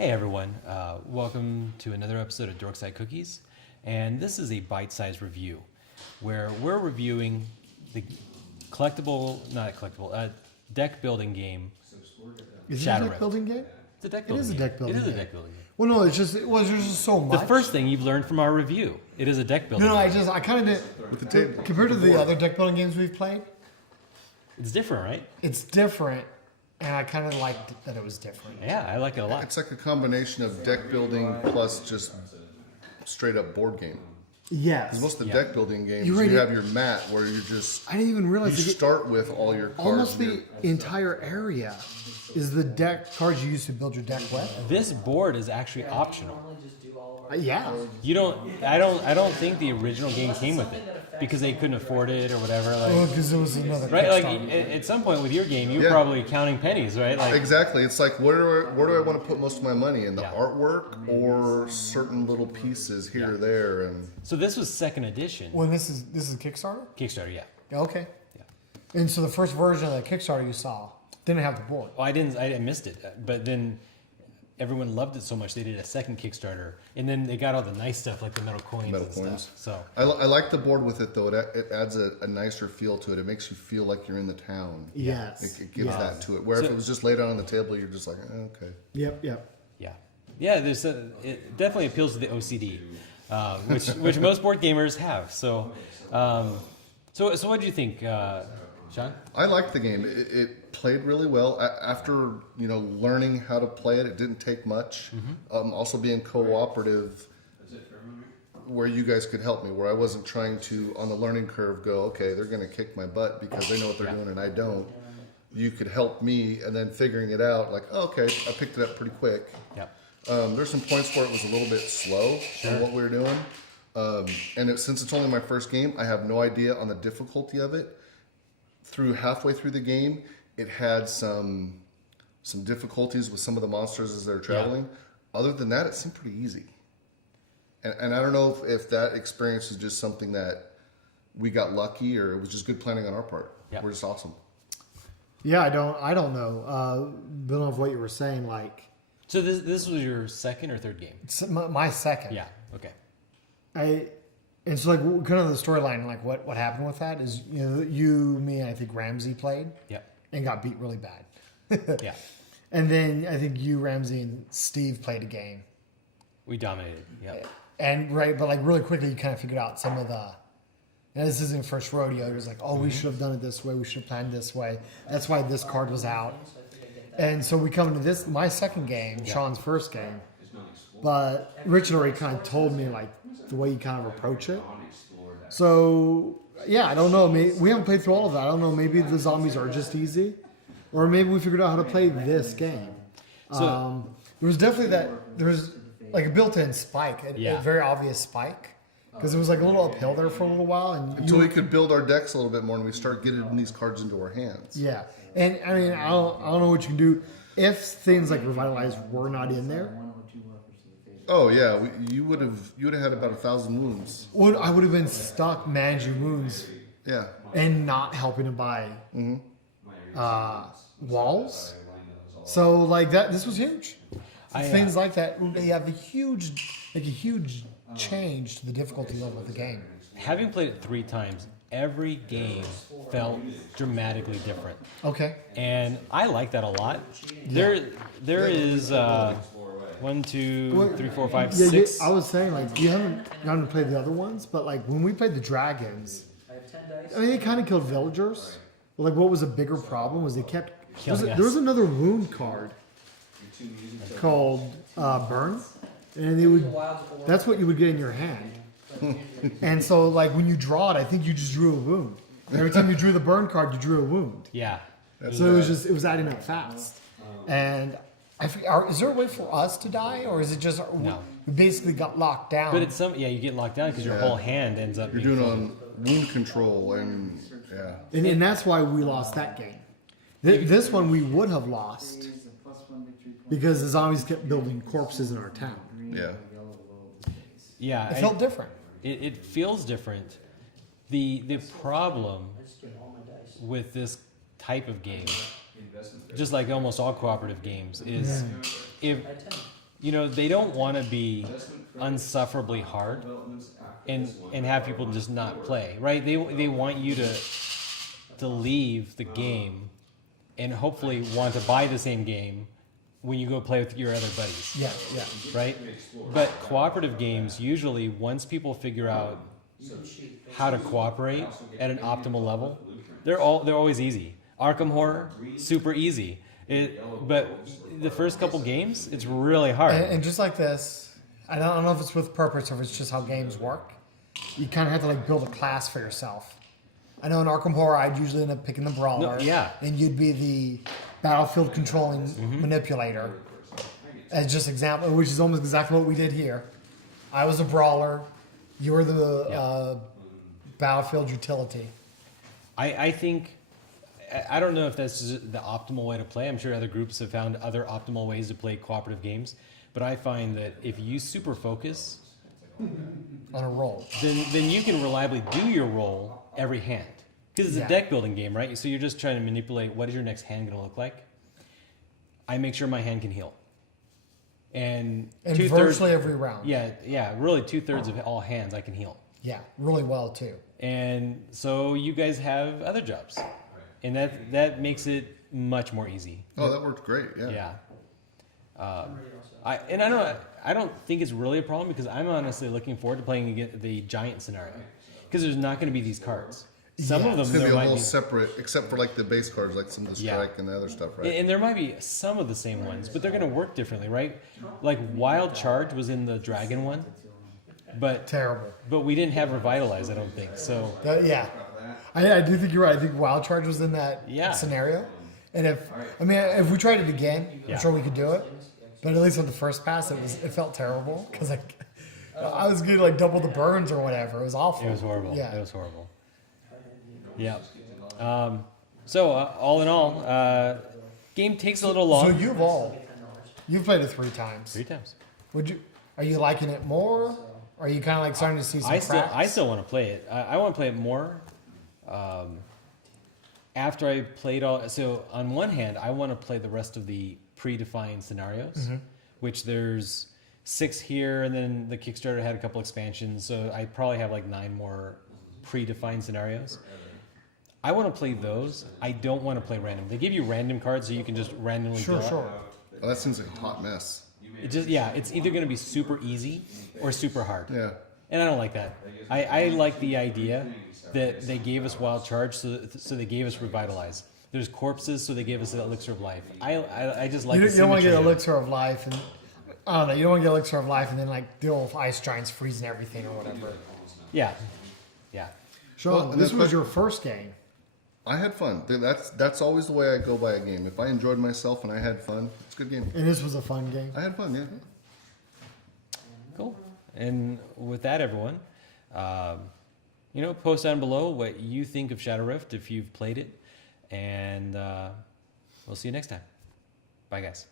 Hey everyone, welcome to another episode of Dorkside Cookies, and this is a bite-sized review where we're reviewing the deck building game. Is it a deck building game? It's a deck building game. It is a deck building game. It is a deck building game. Well, no, there's just so much. The first thing you've learned from our review, it is a deck building game. I kind of did. With the table. Compared to the other deck building games we've played, It's different, right? it's different, and I kind of liked that it was different. Yeah, I like it a lot. It's like a combination of deck building plus just straight up board game. Yes. Most of the deck building games, You you, really- have your mat where you just I didn't even realize you that start with all your cards. almost and the entire area is the deck cards you use to build your deck with. This board is actually optional. Yeah. You don't. I don't think the original game came with it because they couldn't afford it or whatever. Well, because it was another Right, like Kickstarter. at some point with your game, you're Yeah. probably counting pennies, right? Like, Exactly. It's like where do I want to put most of my money in the Yeah. artwork or certain little pieces here or there and so this was second edition. Well, this is Kickstarter. Kickstarter, yeah. Okay. Yeah. And so the first version of the Kickstarter you saw didn't have the board. Well, I missed it, but then everyone loved it so much they did a second Kickstarter, and then they got all the nice stuff like the metal coins metal and coins. stuff. So I like the board with it though. It adds a nicer feel to it. It makes you feel like you're in the town. Yes. It gives that to it. Where if it was just laid out on the table, you're just like, okay. Yep. yeah, it definitely appeals to the OCD, which most board gamers have. So what do you think, Shawn? I liked the game. It played really well. After learning how to play it, it didn't take much. Also being cooperative, where you guys could help me, where I wasn't trying to on the learning curve go, okay, they're going to kick my butt because they know what they're doing and I don't. You could help me, and then figuring it out, like, oh, okay, I picked it up pretty quick. Yeah. There's some points where it was a little bit slow in what we were doing, since it's only my first game, I have no idea on the difficulty of it. Halfway through the game, it had some difficulties with some of the monsters as they're traveling. Other than that, it seemed pretty easy. And I don't know if that experience is just something that we got lucky or it was just good planning on our part. Yeah. We're just awesome. Yeah, I don't know. Building off what you were saying, like So this was your second or third game? it's my second. Yeah. Okay. And so like kind of the storyline, like what happened with that is you, me, and I think Ramsey played. Yeah. And got beat really bad. Yeah. And then I think you, Ramsey, and Steve played a game. We dominated. Yeah. And but like really quickly you kind of figured out some of the. And this isn't first rodeo. It was like, oh, we should have done it this way. We should have planned this way. That's why this card was out. And so we come into my second game, Shawn's first game. But Richard already kind of told me like the way you kind of approach it. So yeah, I don't know. We haven't played through all of that. I don't know. Maybe the zombies are just easy, or maybe we figured out how to play this game. So There was definitely there was like a built-in spike, a very obvious spike, because it was like a little uphill there for a little while, and Until we could build our decks a little bit more and we start getting these cards into our hands. yeah. And I mean, I don't know what you can do if things like Revitalize were not in there. Oh yeah, you would have had about 1,000 wounds. I would have been stuck managing wounds Yeah. and not helping to buy walls. So like that, this was huge. Things like that, they have a huge change to the difficulty level of the game. having played it 3 times, every game felt dramatically different. Okay. And I like that a lot. There is 1, 2, 3, 4, 5, 6. I was saying like you haven't gotten to play the other ones, but like when we played the dragons, I mean they kind of killed villagers. But like what was a bigger problem was they kept Killing us. there was another wound card called burn, and that's what you would get in your hand. And so like when you draw it, I think you just drew a wound. Every time you drew the burn card, you drew a wound. Yeah. So it was adding up fast. And is there a way for us to die, or is it just we basically got locked down? But it's you get locked down because your whole hand ends up. You're doing on wound control and and that's why we lost that game. This one we would have lost because the zombies kept building corpses in our town. yeah. Yeah. It felt different. It feels different. The problem with this type of game, just like almost all cooperative games, is you know, they don't want to be unsufferably hard and have people just not play, right? They want you to leave the game and hopefully want to buy the same game when you go play with your other buddies. Yeah, yeah. Right? But cooperative games, usually once people figure out how to cooperate at an optimal level, they're always easy. Arkham Horror, super easy. But the first couple games, it's really hard. And just like this, I don't know if it's with purpose or if it's just how games work. You kind of have to like build a class for yourself. I know in Arkham Horror, I'd usually end up picking the brawler. No, yeah. And you'd be the battlefield controlling manipulator. As just example, which is almost exactly what we did here. I was a brawler. You were the battlefield utility. I think, I don't know if that's the optimal way to play. I'm sure other groups have found other optimal ways to play cooperative games. But I find that if you super focus On a roll. then you can reliably do your role every hand. Because it's a deck building game, right? So you're just trying to manipulate what is your next hand going to look like. I make sure my hand can heal. And virtually every round. Yeah, really 2/3 of all hands I can heal. Yeah, really well too. And so you guys have other jobs. And that makes it much more easy. Oh, that worked great. Yeah. Yeah. I don't think it's really a problem because I'm honestly looking forward to playing the giant scenario because there's not going to be these cards. Some of them It's gonna there be a might whole be, separate, except for like the base cards, like some of the Yeah. strike and the other stuff, right? and there might be some of the same ones, but they're going to work differently, right? Like Wild Charge was in the Dragon one, but Terrible. we didn't have Revitalize, I don't think. So Yeah. I do think you're right. I think Wild Charge was in that scenario. And if we tried it again, I'm sure we could do it. But at least on the first pass, it felt terrible because I was getting like double the burns or whatever. It was awful. it was horrible. Yeah. It was horrible. Yeah. So all in all, game takes a little long. So you've played it 3 times. 3 times. Are you liking it more? Or are you kind of like starting to see some cracks? I still want to play it. I want to play it more. After I played all, so on one hand, I want to play the rest of the predefined scenarios, which there's 6 here, and then the Kickstarter had a couple expansions, so I probably have like 9 more predefined scenarios. I want to play those. I don't want to play random. They give you random cards, so you can just randomly do it. Sure. Oh, that seems like a hot mess. It's either going to be super easy or super hard. Yeah. And I don't like that. I like the idea that they gave us Wild Charge, so they gave us Revitalize. There's corpses, so they gave us the Elixir of Life. I just like You the don't want to get symmetry of it. Elixir of Life, and I don't know. You don't want to get Elixir of Life and then like deal with ice giants freezing everything or whatever. Yeah. Sean, Well, this and was that's your first game. I had fun. That's always the way I go by a game. If I enjoyed myself and I had fun, it's a good game. And this was a fun game. I had fun, yeah. Cool. And with that, everyone, post down below what you think of ShadowRift if you've played it. And we'll see you next time. Bye, guys.